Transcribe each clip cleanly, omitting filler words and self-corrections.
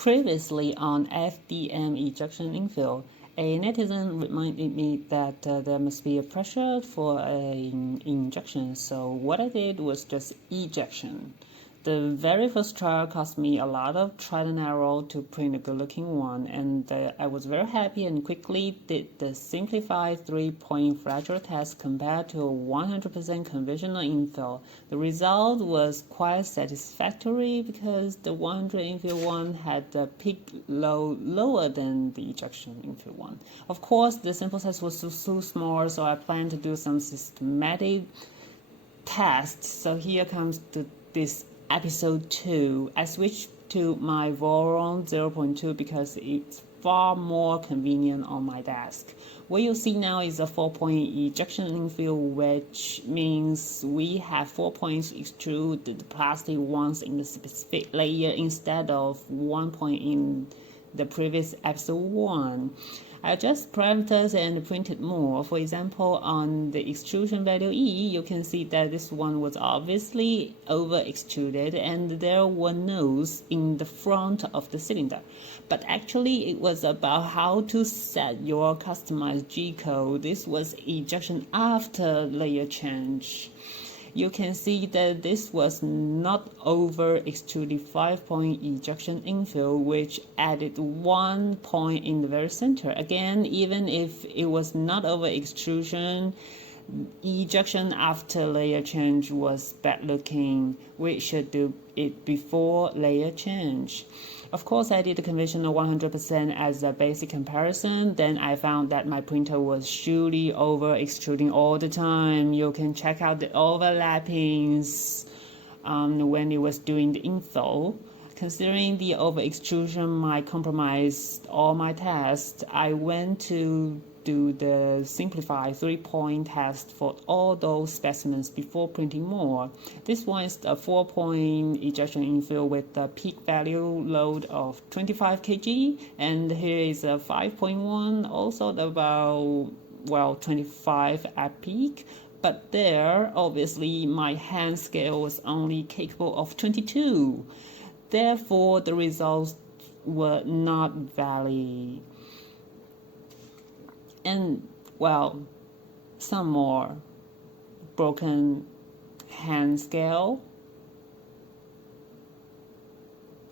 Previously on FDM ejection infill, a netizen reminded me that there must be a pressure for an injection, so what I did was just ejection. The very first trial cost me a lot of trial and error to print a good-looking one, and I was very happy and quickly did the simplified 3-point fracture test compared to a 100% conventional infill. The result was quite satisfactory because the 100 infill one had the peak lower than the ejection infill one. Of course, the sample size was so small, so I plan to do some systematic tests. So here comes this episode 2. I switched to my Voron 0.2 because it's far more convenient on my desk. What you see now is a 4-point ejection infill, which means we have 4 points extrude the plastic once in the specific layer instead of 1 point in the previous episode 1. I adjust parameters and printed more. For example, on the extrusion value E, you can see that this one was obviously over extruded and there were nodes in the front of the cylinder. But actually it was about how to set your customized G code. This was ejection after layer change. You can see that this was not over extruded 5-point ejection infill, which added 1 point in the very center. Again, even if it was not over extrusion, ejection after layer change was bad looking. We should do it before layer change. Of course, I did the conventional 100% as a basic comparison. Then I found that my printer was surely over extruding all the time. You can check out the overlappings when it was doing the infill. Considering the over extrusion might compromise all my tests, I went to do the simplified 3-point test for all those specimens before printing more. This one is a 4-point ejection infill with a peak value load of 25 kg, and here is a 5.1, also about 25 at peak. But there, obviously, my hand scale was only capable of 22. Therefore, the results were not valid. And, some more broken hand scale.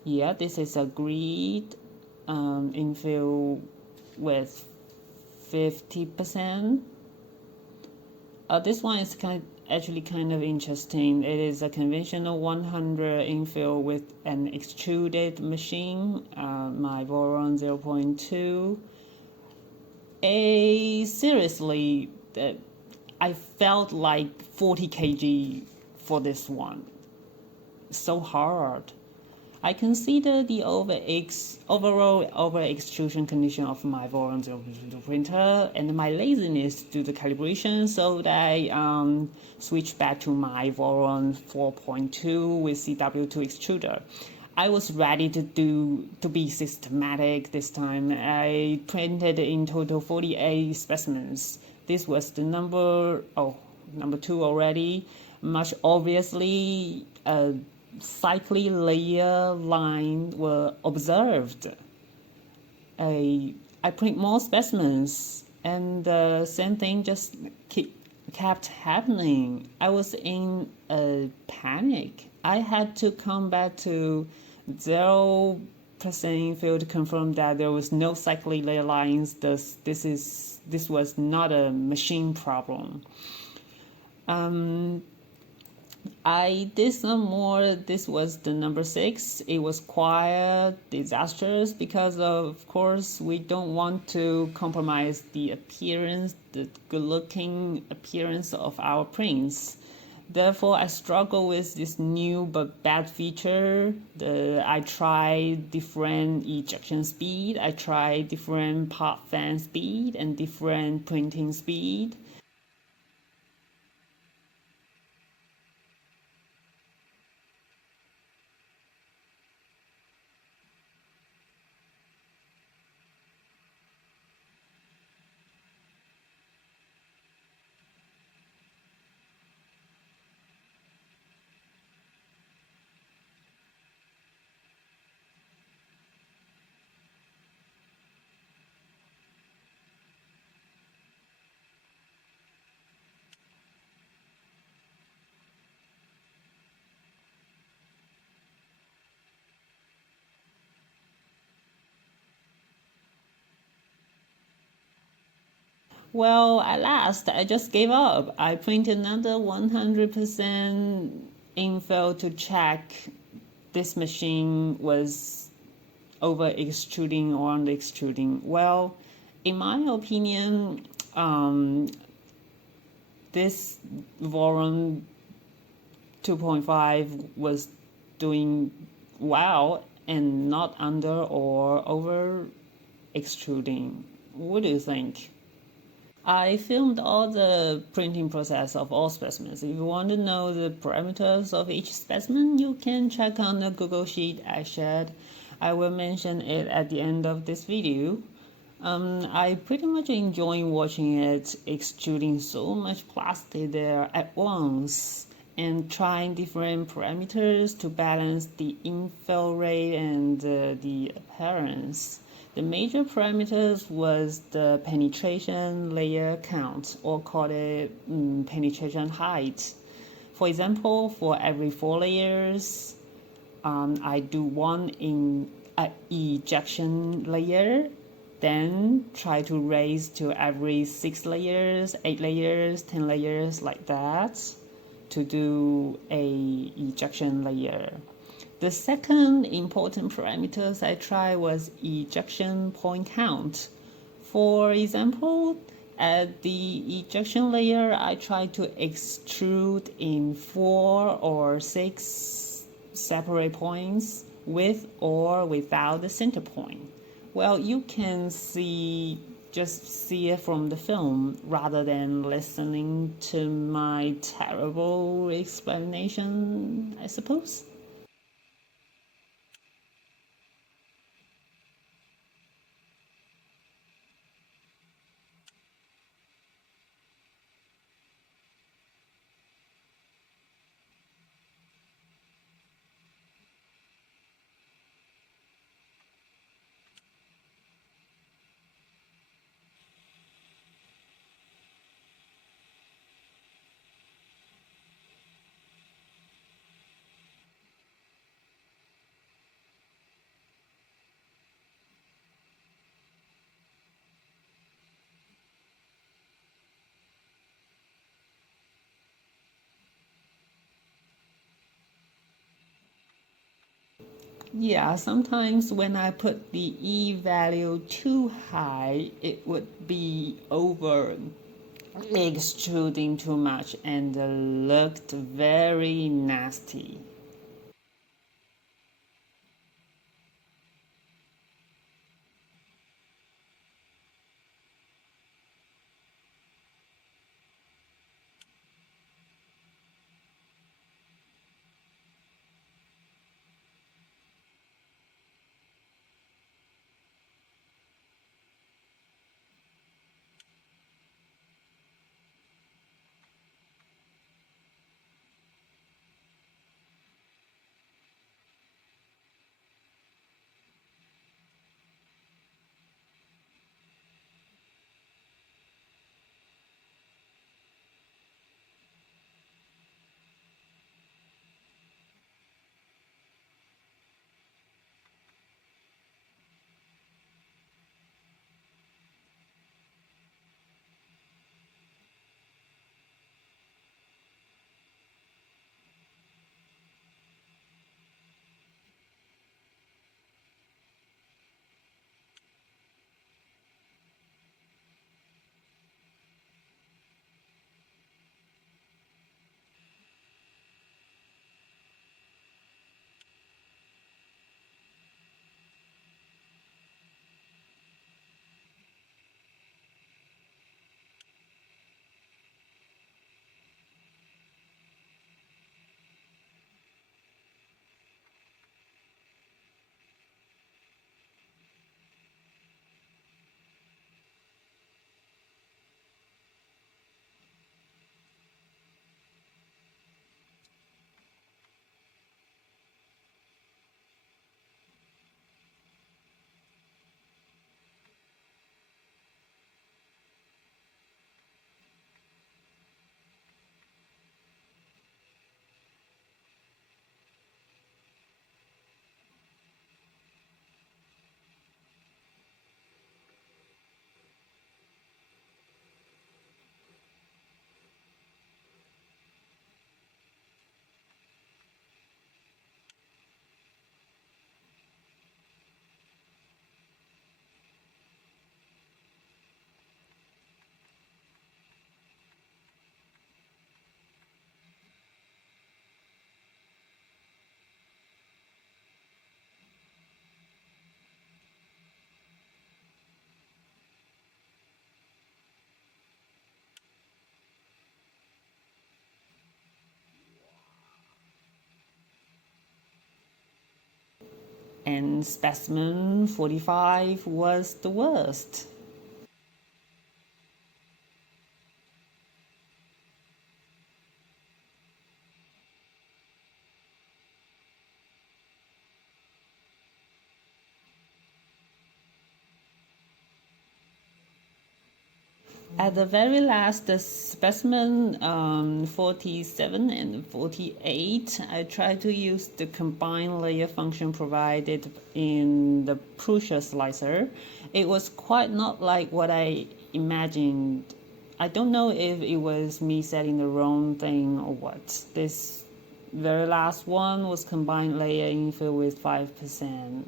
Yeah, this is a grid infill with 50%. This one is actually kind of interesting. It is a conventional 100 infill with an extruded machine, my Voron 0.2. Seriously, I felt like 40 kg for this one. So hard. I consider the overall over extrusion condition of my Voron 0.2 printer and my laziness to do the calibration, so that I switched back to my Voron 4.2 with CW2 extruder. I was ready to be systematic this time. I printed in total 48 specimens. This was the number 2 already. Much obviously, cyclic layer line were observed. I print more specimens, and the same thing just kept happening. I was in a panic. I had to come back to 0% infill to confirm that there was no cyclic layer lines. This was not a machine problem. I did some more. This was the number 6. It was quite disastrous because of course we don't want to compromise the appearance, the good-looking appearance of our prints. Therefore, I struggle with this new but bad feature. I tried different ejection speed, I tried different part fan speed and different printing speed. Well, at last, I just gave up. I printed another 100% infill to check this machine was over extruding or under extruding. Well, in my opinion, this Voron 2.5 was doing well and not under or over extruding. What do you think? I filmed all the printing process of all specimens. If you want to know the parameters of each specimen, you can check on the Google Sheet I shared. I will mention it at the end of this video. I pretty much enjoy watching it extruding so much plastic there at once and trying different parameters to balance the infill rate and the appearance. The major parameters was the penetration layer count, or call it penetration height. For example, for every 4 layers, I do one in ejection layer, then try to raise to every 6 layers, 8 layers, 10 layers, like that, to do a ejection layer. The second important parameters I tried was ejection point count. For example, at the ejection layer, I tried to extrude in 4 or 6 separate points with or without the center point. Well, you can just see it from the film rather than listening to my terrible explanation, I suppose. Yeah, sometimes when I put the E value too high, it would be over extruding too much and looked very nasty. and specimen 45 was the worst. At the very last, the specimen 47 and 48, I tried to use the combine layer function provided in the Prusa slicer. It was quite not like what I imagined. I don't know if it was me setting the wrong thing or what. This very last one was combined layer infill with 5%.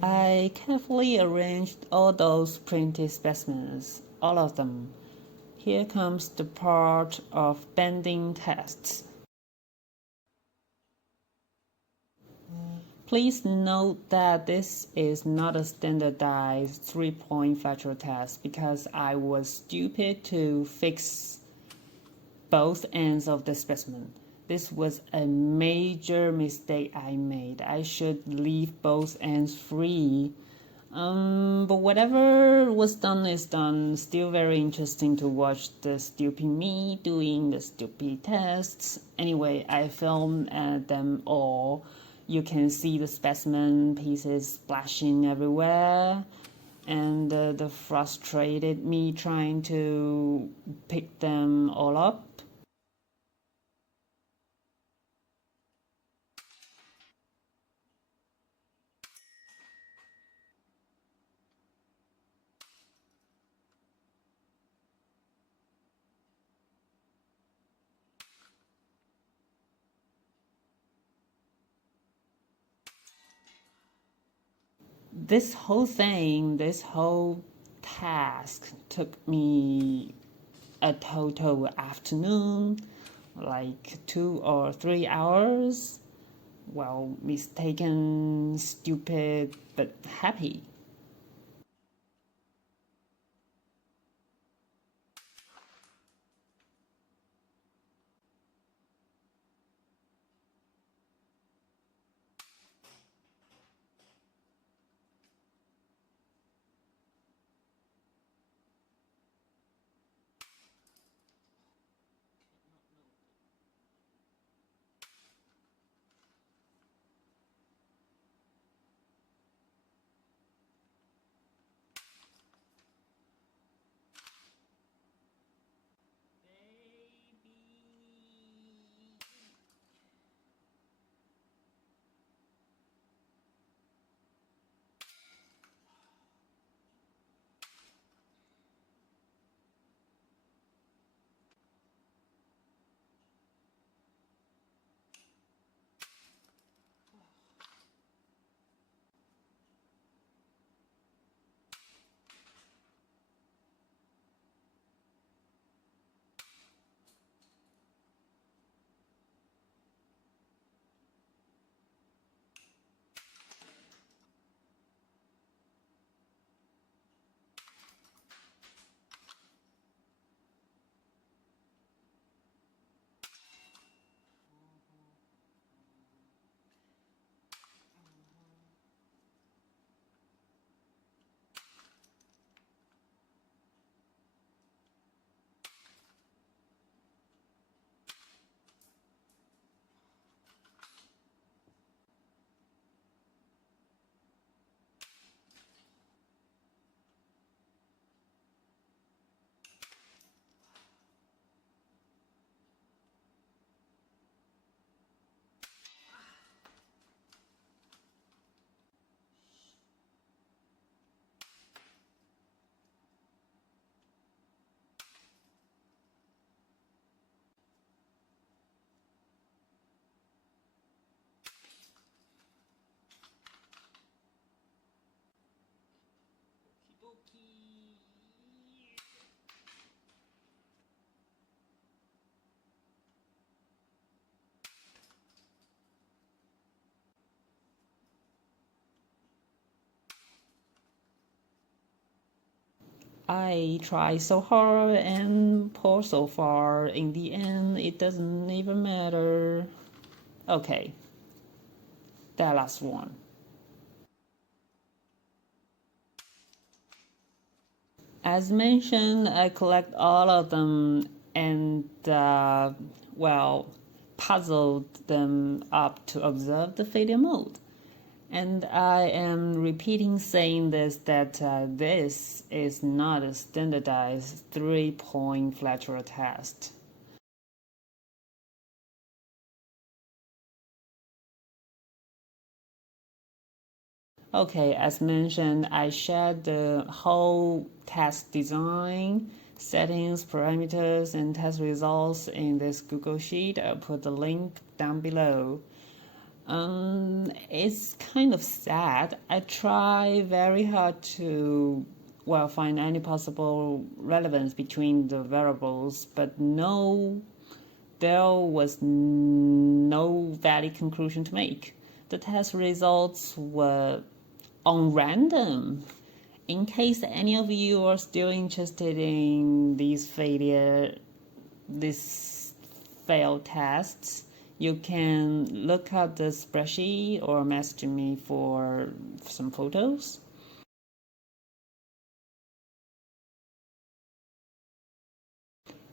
I carefully arranged all those printed specimens, all of them. Here comes the part of bending tests. Please note that this is not a standardized 3-point factor test because I was stupid to fix both ends of the specimen. This was a major mistake I made. I should leave both ends free. But whatever was done is done. Still very interesting to watch the stupid me doing the stupid tests. Anyway, I filmed them all. You can see the specimen pieces splashing everywhere. And the frustrated me trying to pick them all up. This whole task took me a total afternoon, like 2 or 3 hours. Well, mistaken, stupid, but happy. I try so hard and pour so far. In the end, it doesn't even matter. Okay, that last one. As mentioned, I collect all of them and, puzzled them up to observe the failure mode. And I am repeating saying this that this is not a standardized 3-point Fletcher test. Okay, as mentioned, I shared the whole test design, settings, parameters, and test results in this Google Sheet. I'll put the link down below. It's kind of sad. I try very hard to, find any possible relevance between the variables, but there was no valid conclusion to make. The test results were on random. In case any of you are still interested in these failed tests, you can look at the spreadsheet or message me for some photos.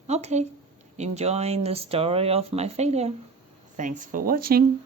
Okay, enjoying the story of my failure. Thanks for watching.